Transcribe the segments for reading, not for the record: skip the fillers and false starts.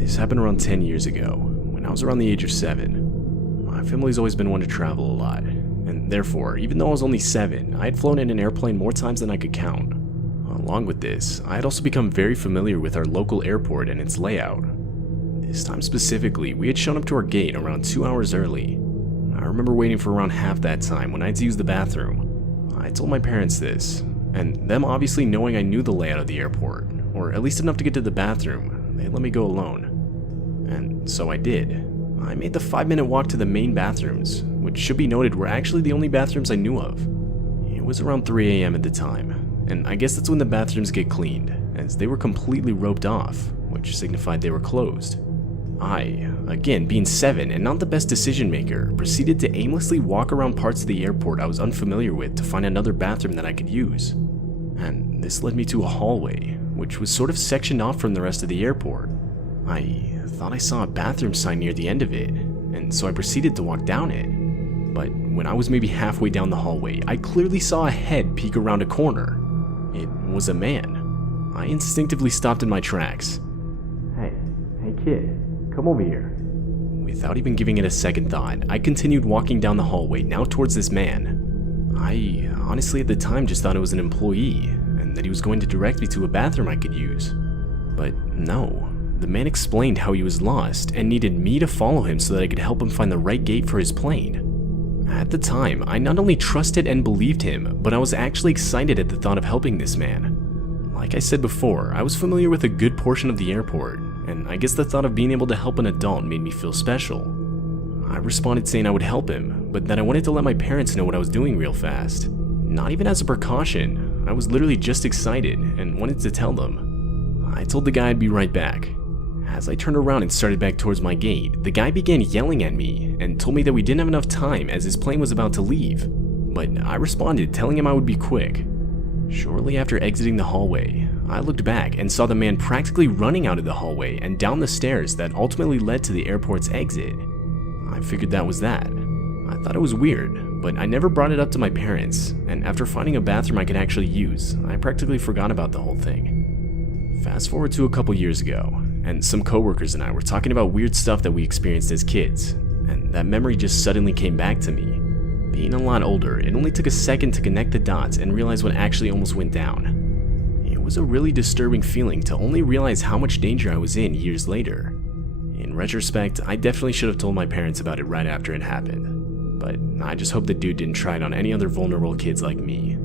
This happened around 10 years ago, when I was around the age of 7. My family's always been one to travel a lot, and therefore, even though I was only 7, I had flown in an airplane more times than I could count. Along with this, I had also become very familiar with our local airport and its layout. This time specifically, we had shown up to our gate around 2 hours early. I remember waiting for around half that time when I had to use the bathroom. I told my parents this, and them obviously knowing I knew the layout of the airport, or at least enough to get to the bathroom, they let me go alone. And so I did. I made the 5-minute walk to the main bathrooms, which should be noted were actually the only bathrooms I knew of. It was around 3 a.m. at the time, and I guess that's when the bathrooms get cleaned, as they were completely roped off, which signified they were closed. I, again being 7 and not the best decision maker, proceeded to aimlessly walk around parts of the airport I was unfamiliar with to find another bathroom that I could use. And this led me to a hallway, which was sort of sectioned off from the rest of the airport. I thought I saw a bathroom sign near the end of it, and so I proceeded to walk down it. But when I was maybe halfway down the hallway, I clearly saw a head peek around a corner. It was a man. I instinctively stopped in my tracks. Hey kid. Come over here. Without even giving it a second thought, I continued walking down the hallway, now towards this man. I honestly at the time just thought it was an employee, and that he was going to direct me to a bathroom I could use. But no, the man explained how he was lost and needed me to follow him so that I could help him find the right gate for his plane. At the time, I not only trusted and believed him, but I was actually excited at the thought of helping this man. Like I said before, I was familiar with a good portion of the airport, and I guess the thought of being able to help an adult made me feel special. I responded saying I would help him, but that I wanted to let my parents know what I was doing real fast. Not even as a precaution, I was literally just excited and wanted to tell them. I told the guy I'd be right back. As I turned around and started back towards my gate, the guy began yelling at me and told me that we didn't have enough time as his plane was about to leave. But I responded telling him I would be quick. Shortly after exiting the hallway, I looked back and saw the man practically running out of the hallway and down the stairs that ultimately led to the airport's exit. I figured that was that. I thought it was weird, but I never brought it up to my parents, and after finding a bathroom I could actually use, I practically forgot about the whole thing. Fast forward to a couple years ago, and some coworkers and I were talking about weird stuff that we experienced as kids, and that memory just suddenly came back to me. Being a lot older, it only took a second to connect the dots and realize what actually almost went down. It was a really disturbing feeling to only realize how much danger I was in years later. In retrospect, I definitely should have told my parents about it right after it happened, but I just hope the dude didn't try it on any other vulnerable kids like me.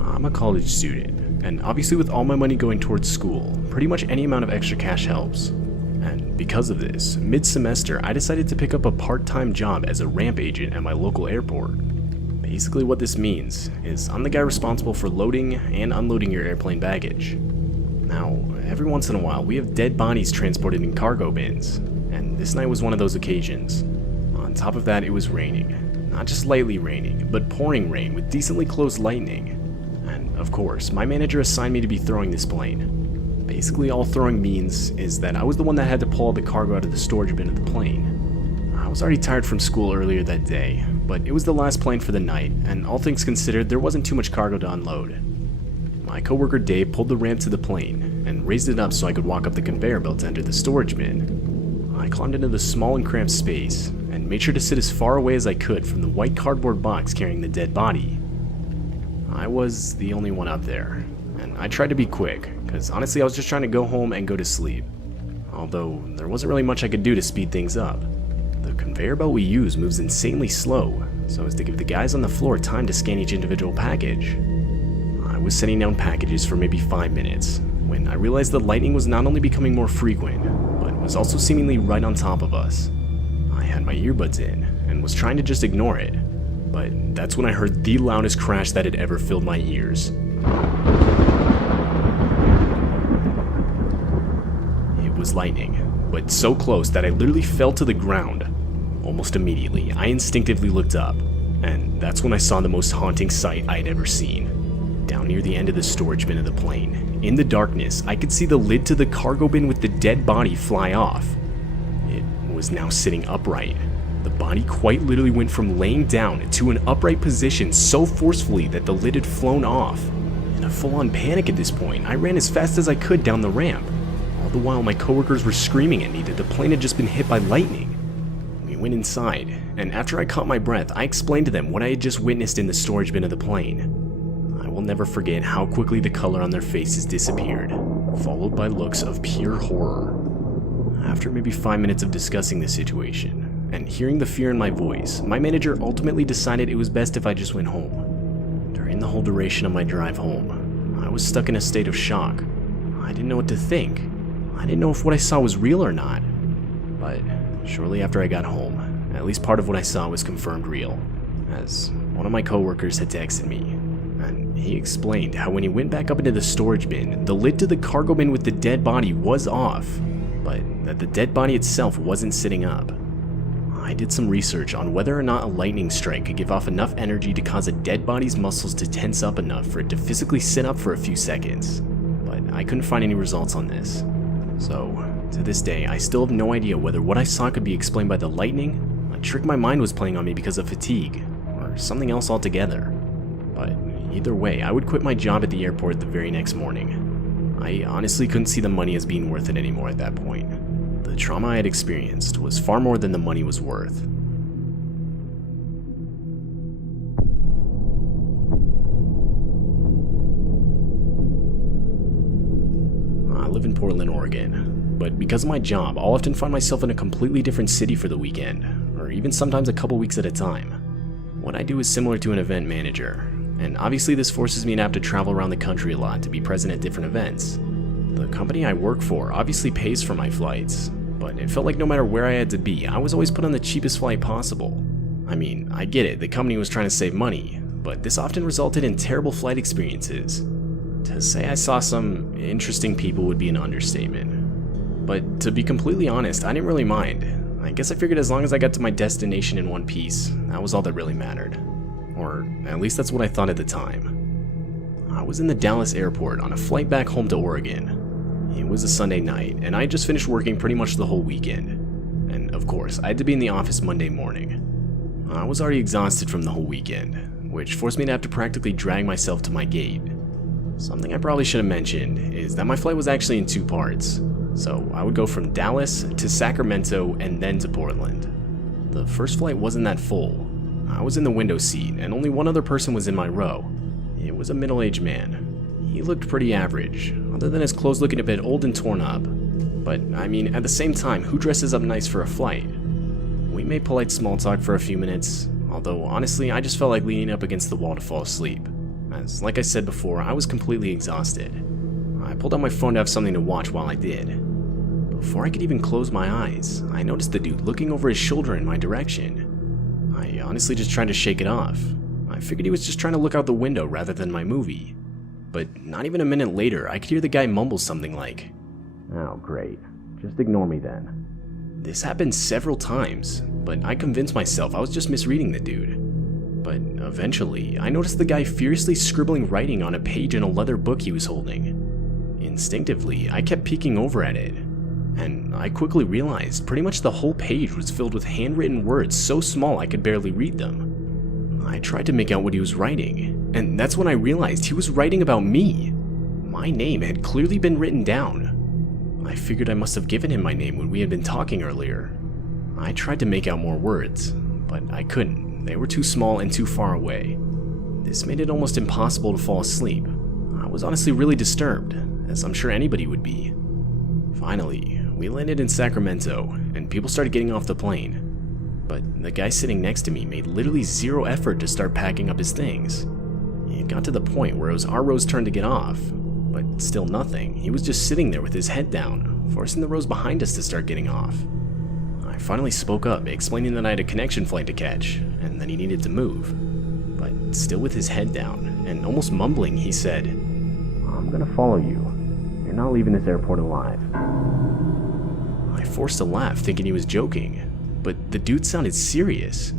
I'm a college student, and obviously with all my money going towards school, pretty much any amount of extra cash helps. And because of this, mid-semester I decided to pick up a part-time job as a ramp agent at my local airport. Basically what this means is I'm the guy responsible for loading and unloading your airplane baggage. Now, every once in a while we have dead bodies transported in cargo bins, and this night was one of those occasions. On top of that, it was raining. Not just lightly raining, but pouring rain with decently close lightning. And of course, my manager assigned me to be throwing this plane. Basically all throwing means is that I was the one that had to pull all the cargo out of the storage bin of the plane. I was already tired from school earlier that day, but it was the last plane for the night, and all things considered, there wasn't too much cargo to unload. My coworker Dave pulled the ramp to the plane and raised it up so I could walk up the conveyor belt to enter the storage bin. I climbed into the small and cramped space and made sure to sit as far away as I could from the white cardboard box carrying the dead body. I was the only one up there, and I tried to be quick, because honestly I was just trying to go home and go to sleep. Although, there wasn't really much I could do to speed things up. The conveyor belt we use moves insanely slow, so as to give the guys on the floor time to scan each individual package. I was setting down packages for maybe 5 minutes, when I realized the lightning was not only becoming more frequent, but was also seemingly right on top of us. I had my earbuds in, and was trying to just ignore it, but that's when I heard the loudest crash that had ever filled my ears. It was lightning, but so close that I literally fell to the ground. Almost immediately, I instinctively looked up, and that's when I saw the most haunting sight I had ever seen. Down near the end of the storage bin of the plane, in the darkness, I could see the lid to the cargo bin with the dead body fly off. It was now sitting upright. The body quite literally went from laying down to an upright position so forcefully that the lid had flown off. In a full-on panic at this point, I ran as fast as I could down the ramp. All the while my coworkers were screaming at me that the plane had just been hit by lightning. We went inside, and after I caught my breath, I explained to them what I had just witnessed in the storage bin of the plane. I will never forget how quickly the color on their faces disappeared, followed by looks of pure horror. After maybe 5 minutes of discussing the situation, and hearing the fear in my voice, my manager ultimately decided it was best if I just went home. During the whole duration of my drive home, I was stuck in a state of shock. I didn't know what to think. I didn't know if what I saw was real or not. But shortly after I got home, at least part of what I saw was confirmed real, as one of my coworkers had texted me, and he explained how when he went back up into the storage bin, the lid to the cargo bin with the dead body was off, but that the dead body itself wasn't sitting up. I did some research on whether or not a lightning strike could give off enough energy to cause a dead body's muscles to tense up enough for it to physically sit up for a few seconds, but I couldn't find any results on this. So, to this day, I still have no idea whether what I saw could be explained by the lightning, a trick my mind was playing on me because of fatigue, or something else altogether. But either way, I would quit my job at the airport the very next morning. I honestly couldn't see the money as being worth it anymore at that point. The trauma I had experienced was far more than the money was worth. I live in Portland, Oregon, but because of my job, I'll often find myself in a completely different city for the weekend, or even sometimes a couple weeks at a time. What I do is similar to an event manager, and obviously this forces me to have to travel around the country a lot to be present at different events. The company I work for obviously pays for my flights, but it felt like no matter where I had to be, I was always put on the cheapest flight possible. I mean, I get it, the company was trying to save money, but this often resulted in terrible flight experiences. To say I saw some interesting people would be an understatement. But to be completely honest, I didn't really mind. I guess I figured as long as I got to my destination in one piece, that was all that really mattered. Or at least that's what I thought at the time. I was in the Dallas airport on a flight back home to Oregon. It was a Sunday night, and I had just finished working pretty much the whole weekend. And of course, I had to be in the office Monday morning. I was already exhausted from the whole weekend, which forced me to have to practically drag myself to my gate. Something I probably should have mentioned is that my flight was actually in 2 parts, so I would go from Dallas to Sacramento and then to Portland. The first flight wasn't that full. I was in the window seat and only one other person was in my row. It was a middle-aged man. He looked pretty average, other than his clothes looking a bit old and torn up. But I mean, at the same time, who dresses up nice for a flight? We made polite small talk for a few minutes, although honestly I just felt like leaning up against the wall to fall asleep. As, like I said before, I was completely exhausted. I pulled out my phone to have something to watch while I did. Before I could even close my eyes, I noticed the dude looking over his shoulder in my direction. I honestly just tried to shake it off. I figured he was just trying to look out the window rather than my movie. But not even a minute later, I could hear the guy mumble something like, "Oh great, just ignore me then." This happened several times, but I convinced myself I was just misreading the dude. But eventually, I noticed the guy furiously scribbling writing on a page in a leather book he was holding. Instinctively, I kept peeking over at it, and I quickly realized pretty much the whole page was filled with handwritten words so small I could barely read them. I tried to make out what he was writing, and that's when I realized he was writing about me. My name had clearly been written down. I figured I must have given him my name when we had been talking earlier. I tried to make out more words, but I couldn't. They were too small and too far away. This made it almost impossible to fall asleep. I was honestly really disturbed, as I'm sure anybody would be. Finally, we landed in Sacramento, and people started getting off the plane. But the guy sitting next to me made literally zero effort to start packing up his things. It got to the point where it was our row's turn to get off, but still nothing. He was just sitting there with his head down, forcing the rows behind us to start getting off. I finally spoke up, explaining that I had a connection flight to catch, and that he needed to move. But still with his head down, and almost mumbling, he said, "I'm gonna follow you. You're not leaving this airport alive." I forced a laugh, thinking he was joking, but the dude sounded serious.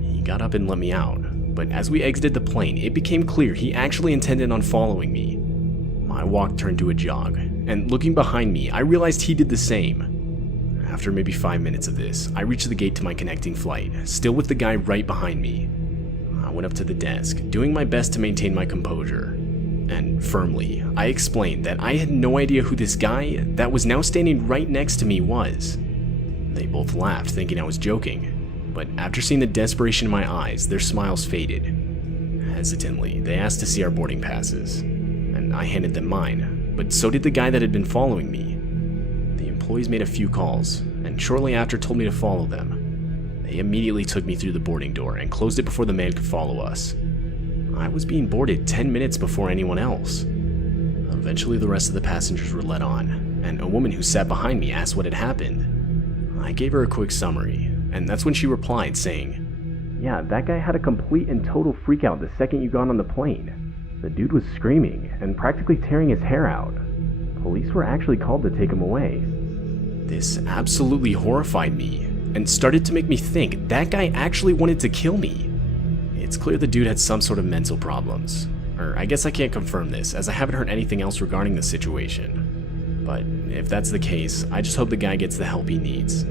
He got up and let me out, but as we exited the plane, it became clear he actually intended on following me. My walk turned to a jog, and looking behind me, I realized he did the same. After maybe 5 minutes of this, I reached the gate to my connecting flight, still with the guy right behind me. I went up to the desk, doing my best to maintain my composure. And firmly, I explained that I had no idea who this guy that was now standing right next to me was. They both laughed, thinking I was joking, but after seeing the desperation in my eyes, their smiles faded. Hesitantly, they asked to see our boarding passes, and I handed them mine, but so did the guy that had been following me. The employees made a few calls, and shortly after told me to follow them. They immediately took me through the boarding door and closed it before the man could follow us. I was being boarded 10 minutes before anyone else. Eventually the rest of the passengers were let on, and a woman who sat behind me asked what had happened. I gave her a quick summary, and that's when she replied saying, "Yeah, that guy had a complete and total freakout the second you got on the plane. The dude was screaming and practically tearing his hair out. Police were actually called to take him away." This absolutely horrified me, and started to make me think that guy actually wanted to kill me. It's clear the dude had some sort of mental problems. Or I guess I can't confirm this, as I haven't heard anything else regarding the situation. But if that's the case, I just hope the guy gets the help he needs.